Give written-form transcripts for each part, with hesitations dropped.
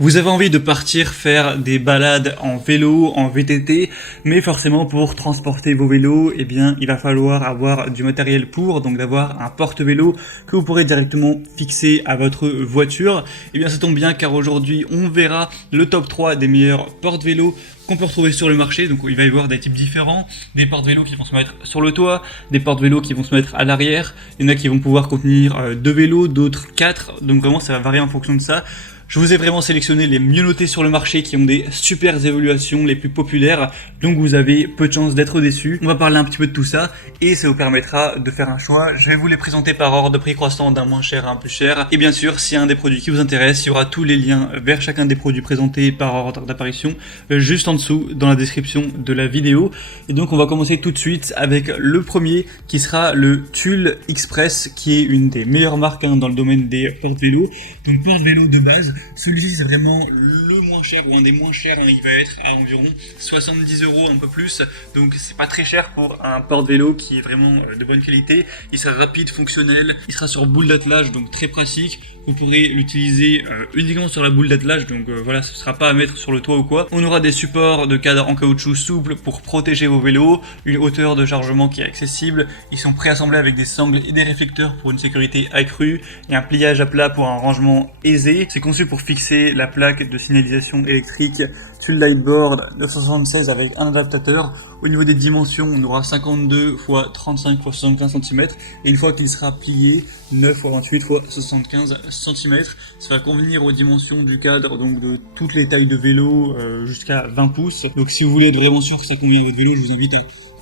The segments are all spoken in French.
Vous avez envie de partir faire des balades en vélo, en VTT, mais forcément pour transporter vos vélos, eh bien, il va falloir avoir du matériel pour, donc d'avoir un porte-vélo que vous pourrez directement fixer à votre voiture. Eh bien, ça tombe bien car aujourd'hui, on verra le top 3 des meilleurs porte-vélos qu'on peut retrouver sur le marché. Donc il va y avoir des types différents, des porte-vélos qui vont se mettre sur le toit, des porte-vélos qui vont se mettre à l'arrière, il y en a qui vont pouvoir contenir 2 vélos, d'autres 4, donc vraiment ça va varier en fonction de ça. Je vous ai vraiment sélectionné les mieux notés sur le marché qui ont des super évaluations, les plus populaires, donc vous avez peu de chances d'être déçus. On va parler un petit peu de tout ça et ça vous permettra de faire un choix. Je vais vous les présenter par ordre de prix croissant d'un moins cher à un plus cher. Et bien sûr, s'il y a un des produits qui vous intéresse, il y aura tous les liens vers chacun des produits présentés par ordre d'apparition juste en dessous dans la description de la vidéo. Et donc on va commencer tout de suite avec le premier qui sera le Tulle Express, qui est une des meilleures marques dans le domaine des porte-vélos. Donc porte-vélo de base. Celui-ci c'est vraiment le moins cher ou un des moins chers, il va être à environ 70 €, un peu plus, donc c'est pas très cher pour un porte-vélo qui est vraiment de bonne qualité. Il sera rapide, fonctionnel, il sera sur boule d'attelage, donc très pratique. Vous pourrez l'utiliser uniquement sur la boule d'attelage, donc voilà, ce sera pas à mettre sur le toit ou quoi. On aura des supports de cadre en caoutchouc souple pour protéger vos vélos, une hauteur de chargement qui est accessible, ils sont préassemblés avec des sangles et des réflecteurs pour une sécurité accrue, et un pliage à plat pour un rangement aisé. C'est conçu pour fixer la plaque de signalisation électrique Tulle Lightboard 976 avec un adaptateur. Au niveau des dimensions, on aura 52 x 35 x 75 cm, et une fois qu'il sera plié, 9 x 28 x 75 cm. Ça va convenir aux dimensions du cadre, donc de toutes les tailles de vélo jusqu'à 20 pouces. Donc si vous voulez être vraiment sûr que ça convient à votre vélo, je vous invite à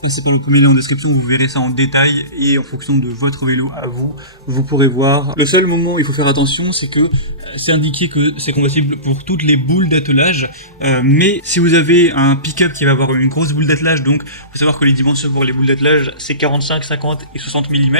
c'est pas le premier lien en description, vous verrez ça en détail, et en fonction de votre vélo à vous, vous pourrez voir. Le seul moment où il faut faire attention, c'est que c'est indiqué que c'est compatible pour toutes les boules d'attelage, mais si vous avez un pick-up qui va avoir une grosse boule d'attelage, donc il faut savoir que les dimensions pour les boules d'attelage c'est 45, 50 et 60 mm,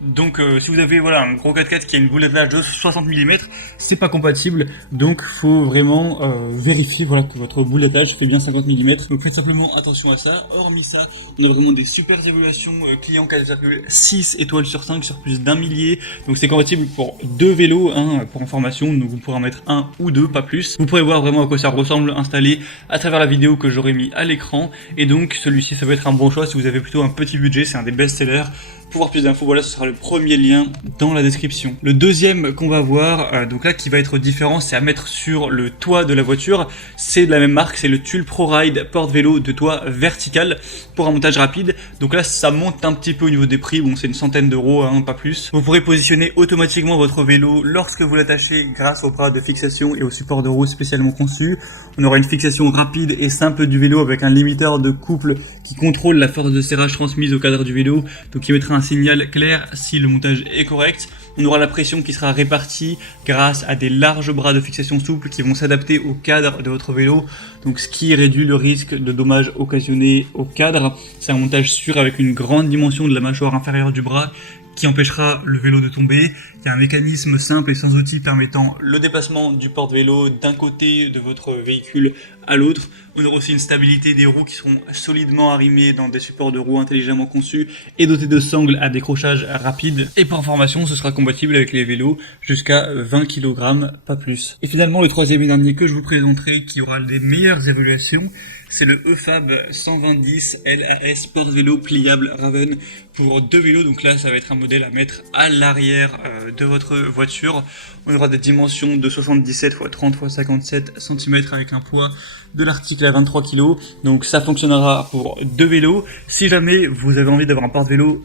donc si vous avez voilà un gros 4x4 qui a une boule d'attelage de 60 mm, c'est pas compatible, donc faut vraiment vérifier voilà que votre boule d'attelage fait bien 50 mm, donc faites simplement attention à ça. Hormis ça, on a vraiment des super évaluations clients 4,6 étoiles sur 5 sur plus d'un millier. Donc c'est compatible pour 2 vélos, pour information, donc vous pourrez en mettre un ou deux, pas plus. Vous pourrez voir vraiment à quoi ça ressemble installé à travers la vidéo que j'aurais mis à l'écran. Et donc celui-ci ça peut être un bon choix si vous avez plutôt un petit budget, c'est un des best-sellers. Pour voir plus d'infos, voilà, ce sera le premier lien dans la description. Le deuxième qu'on va voir, donc là qui va être différent, c'est à mettre sur le toit de la voiture. C'est de la même marque, c'est le Tulle ProRide porte-vélo de toit vertical pour un montage rapide. Donc là ça monte un petit peu au niveau des prix, bon c'est une centaine d'euros, pas plus. Vous pourrez positionner automatiquement votre vélo lorsque vous l'attachez grâce au bras de fixation et au support de roue spécialement conçu. On aura une fixation rapide et simple du vélo avec un limiteur de couple qui contrôle la force de serrage transmise au cadre du vélo, donc qui mettra un signal clair si le montage est correct. On aura la pression qui sera répartie grâce à des larges bras de fixation souples qui vont s'adapter au cadre de votre vélo, donc ce qui réduit le risque de dommages occasionnés au cadre. C'est un montage sûr avec une grande dimension de la mâchoire inférieure du bras qui empêchera le vélo de tomber. Il y a un mécanisme simple et sans outils permettant le déplacement du porte-vélo d'un côté de votre véhicule à l'autre. On aura aussi une stabilité des roues qui seront solidement arrimées dans des supports de roues intelligemment conçus et dotés de sangles à décrochage rapide. Et pour information, ce sera compatible avec les vélos jusqu'à 20 kg, pas plus. Et finalement, le troisième et dernier que je vous présenterai, qui aura les meilleures évaluations, c'est le EFAB 12010 LAS porte-vélo pliable Raven pour 2 vélos. Donc là, ça va être un modèle à mettre à l'arrière de votre voiture. On aura des dimensions de 77 x 30 x 57 cm avec un poids de l'article à 23 kg. Donc ça fonctionnera pour 2 vélos. Si jamais vous avez envie d'avoir un porte-vélo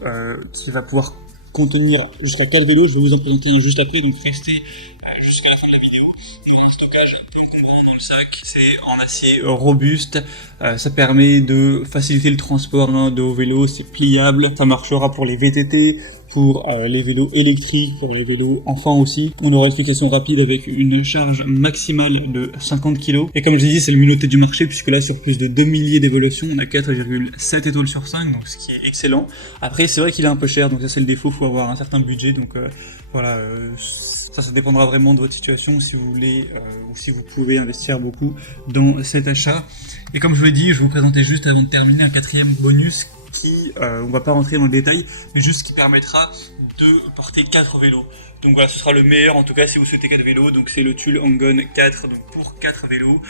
qui va pouvoir contenir jusqu'à 4 vélos, je vais vous en présenter juste après, donc restez jusqu'à la fin de la vidéo. Il y aura un stockage encombrant dans le sac, c'est en acier robuste, ça permet de faciliter le transport de vos vélos, c'est pliable, ça marchera pour les VTT, pour les vélos électriques, pour les vélos enfants aussi. On aura une fixation rapide avec une charge maximale de 50 kg. Et comme je l'ai dit, c'est le mieux noté du marché, puisque là, sur plus de 2 milliers d'évaluations, on a 4,7 étoiles sur 5, donc ce qui est excellent. Après, c'est vrai qu'il est un peu cher, donc ça c'est le défaut, il faut avoir un certain budget, donc voilà, ça dépendra vraiment de votre situation, si vous voulez ou si vous pouvez investir beaucoup dans cet achat. Et comme je vous l'ai dit, je vais vous présenter juste avant de terminer un quatrième bonus qui, on va pas rentrer dans le détail, mais juste qui permettra de porter 4 vélos. Donc voilà, ce sera le meilleur en tout cas si vous souhaitez 4 vélos. Donc c'est le Thule Angon 4, donc pour 4 vélos.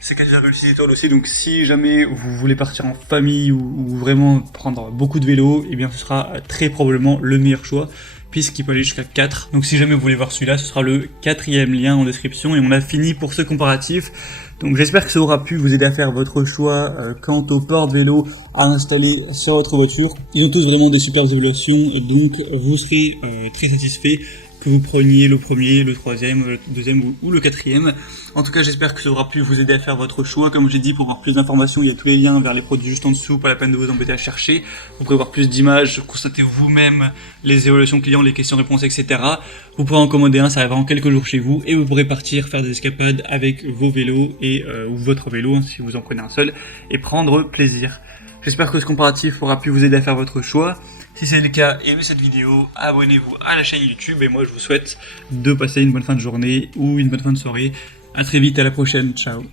C'est 4,6 étoiles aussi, donc si jamais vous voulez partir en famille ou vraiment prendre beaucoup de vélos, eh bien ce sera très probablement le meilleur choix, puisqu'il peut aller jusqu'à 4. Donc si jamais vous voulez voir celui-là, ce sera le 4e lien en description, et on a fini pour ce comparatif. Donc j'espère que ça aura pu vous aider à faire votre choix quant au porte-vélo à installer sur votre voiture. Ils ont tous vraiment des super évaluations, donc vous serez très satisfait que vous preniez le premier, le troisième, le deuxième ou le quatrième. En tout cas, j'espère que ça aura pu vous aider à faire votre choix. Comme j'ai dit, pour avoir plus d'informations, il y a tous les liens vers les produits juste en dessous, pas la peine de vous embêter à chercher. Vous pouvez voir plus d'images, constater vous-même les évaluations clients, les questions-réponses, etc. Vous pourrez en commander un, ça arrivera en quelques jours chez vous, et vous pourrez partir faire des escapades avec vos vélos et ou votre vélo, hein, si vous en prenez un seul, et prendre plaisir. J'espère que ce comparatif aura pu vous aider à faire votre choix. Si c'est le cas, aimez cette vidéo, abonnez-vous à la chaîne YouTube et moi je vous souhaite de passer une bonne fin de journée ou une bonne fin de soirée. A très vite, à la prochaine, ciao.